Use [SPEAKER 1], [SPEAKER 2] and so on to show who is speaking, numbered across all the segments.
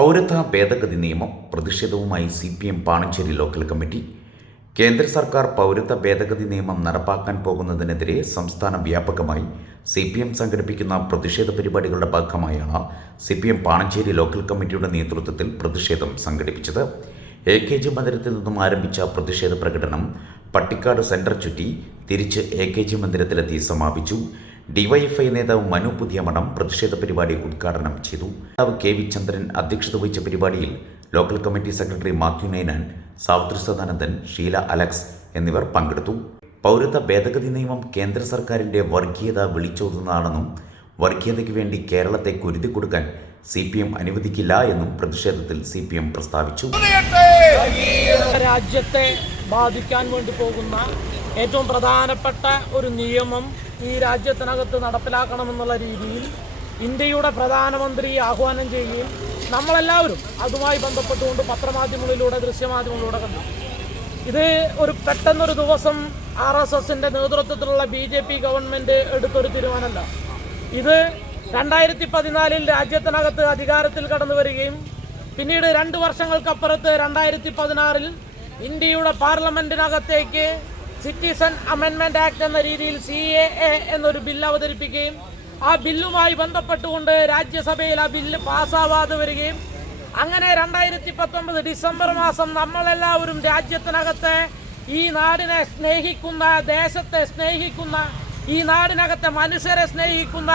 [SPEAKER 1] പൗരത്വ ഭേദഗതി നിയമം പ്രതിഷേധവുമായി C P M Panancheri local committee. കേന്ദ്ര സർക്കാർ പൗരത്വ ഭേദഗതി നിയമം നടപ്പാക്കാൻ പോകുന്നതിനെതിരെ സംസ്ഥാന വ്യാപകമായി സി പി എം സംഘടിപ്പിക്കുന്ന പ്രതിഷേധ പരിപാടികളുടെ ഭാഗമായാണ് C P M Panancheri local കമ്മിറ്റിയുടെ നേതൃത്വത്തിൽ പ്രതിഷേധം സംഘടിപ്പിച്ചത്. എ കെ ജി മന്ദിരത്തിൽ നിന്നും ആരംഭിച്ച പ്രതിഷേധ പ്രകടനം പട്ടിക്കാട് സെന്റർ ചുറ്റി തിരിച്ച് എ കെ ജി മന്ദിരത്തിലെത്തി സമാപിച്ചു. ഡിവൈഎഫ്ഐ നേതാവ് മനു പുതിയമഠം പ്രതിഷേധ പരിപാടി ഉദ്ഘാടനം ചെയ്തു. നേതാവ് കെ വി ചന്ദ്രൻ അധ്യക്ഷത വഹിച്ച പരിപാടിയിൽ local committee secretary Mathew Ninan Savithri Sadanandan Sheela Alex എന്നിവർ പങ്കെടുത്തു. പൗരത്വ ഭേദഗതി നിയമം കേന്ദ്ര സർക്കാരിന്റെ വർഗീയത വിളിച്ചോതുന്നതാണെന്നും വർഗീയതയ്ക്ക് വേണ്ടി കേരളത്തെ കുരുതി കൊടുക്കാൻ സി പി എം അനുവദിക്കില്ല എന്നും പ്രതിഷേധത്തിൽ സി പി എം പ്രസ്താവിച്ചു.
[SPEAKER 2] രാജ്യത്തെ ബാധിക്കാൻ വേണ്ടി പോകുന്ന ഏറ്റവും പ്രധാനപ്പെട്ട ഒരു നിയമം ഈ രാജ്യത്തിനകത്ത് നടപ്പിലാക്കണമെന്നുള്ള രീതിയിൽ ഇന്ത്യയുടെ പ്രധാനമന്ത്രി ആഹ്വാനം ചെയ്യുകയും നമ്മളെല്ലാവരും അതുമായി ബന്ധപ്പെട്ടുകൊണ്ട് പത്രമാധ്യമങ്ങളിലൂടെ ദൃശ്യമാധ്യമങ്ങളിലൂടെ കണ്ടു. ഇത് ഒരു പെട്ടെന്നൊരു ദിവസം ആർ എസ് എസിന്റെ നേതൃത്വത്തിലുള്ള ബി ജെ പി ഗവൺമെന്റ് എടുത്തൊരു തീരുമാനമല്ല. ഇത് രണ്ടായിരത്തി പതിനാലിൽ രാജ്യത്തിനകത്ത് അധികാരത്തിൽ കടന്നു വരികയും പിന്നീട് രണ്ട് വർഷങ്ങൾക്കപ്പുറത്ത് രണ്ടായിരത്തി പതിനാറിൽ ഇന്ത്യയുടെ പാർലമെന്റിനകത്തേക്ക് സിറ്റിസൺ അമെൻമെന്റ് ആക്ട് എന്ന രീതിയിൽ സി എ എ എന്നൊരു ബില്ല് അവതരിപ്പിക്കുകയും ആ ബില്ലുമായി ബന്ധപ്പെട്ടുകൊണ്ട് രാജ്യസഭയിൽ ആ ബില്ല് പാസ്സാവാതെ വരികയും അങ്ങനെ രണ്ടായിരത്തി പത്തൊമ്പത് ഡിസംബർ മാസം നമ്മളെല്ലാവരും രാജ്യത്തിനകത്തെ ഈ നാടിനെ സ്നേഹിക്കുന്ന ദേശത്തെ സ്നേഹിക്കുന്ന ഈ നാടിനകത്തെ മനുഷ്യരെ സ്നേഹിക്കുന്ന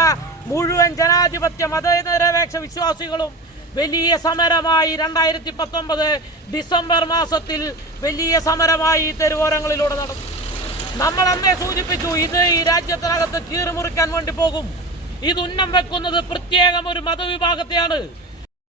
[SPEAKER 2] മുഴുവൻ ജനാധിപത്യ മതനിരപേക്ഷ വിശ്വാസികളും വലിയ സമരമായി രണ്ടായിരത്തി പത്തൊമ്പത് ഡിസംബർ മാസത്തിൽ വലിയ സമരമായി തെരുവോരങ്ങളിലൂടെ നടന്നു. നമ്മൾ അന്നേ സൂചിപ്പിച്ചു ഇത് ഈ രാജ്യത്തിനകത്ത് കീറുമുറിക്കാൻ വേണ്ടി പോകും. ഇത് ഉന്നം വെക്കുന്നത് പ്രത്യേകം ഒരു മതവിഭാഗത്തെയാണ്.